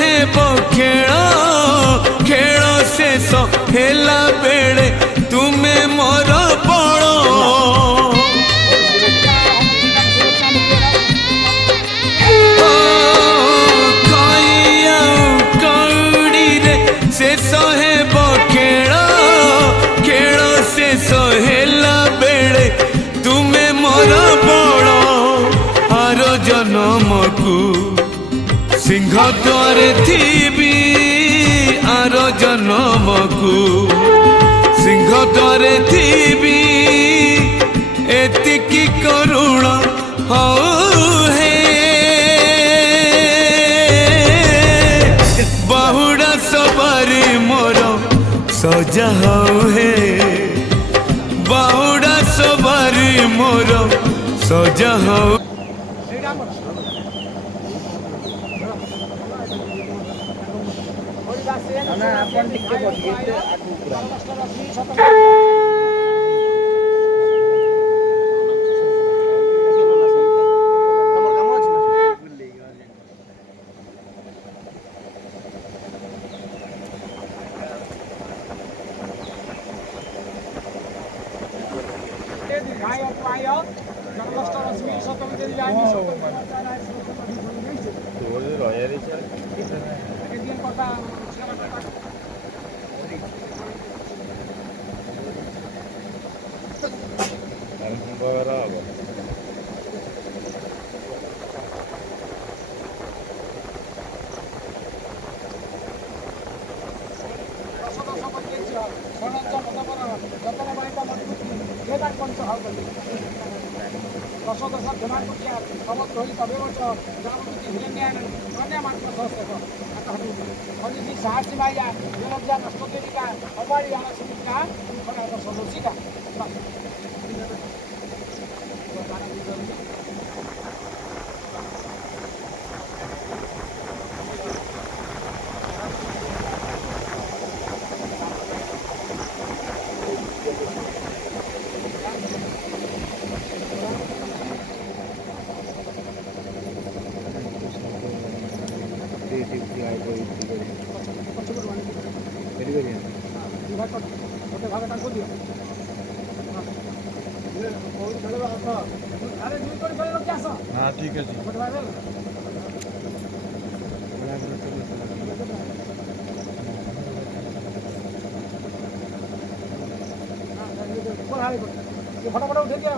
हेब खेल खेल शेष हेला बेले तुमे मोर बड़ कौड़ी रे शेष हेब खेल खेल शेष हेला बेले तुमे मोर बड़ आर जन्म को सिंह द्वारे थी आर जन्म को सिंह द्वारे थी एतिकी करुण हो हे बहुड़ा सवारी मोर सजा हो हे बहुड़ा सवारी मोर सजा हो हाँ ठीक है जी फटाफट उठे क्या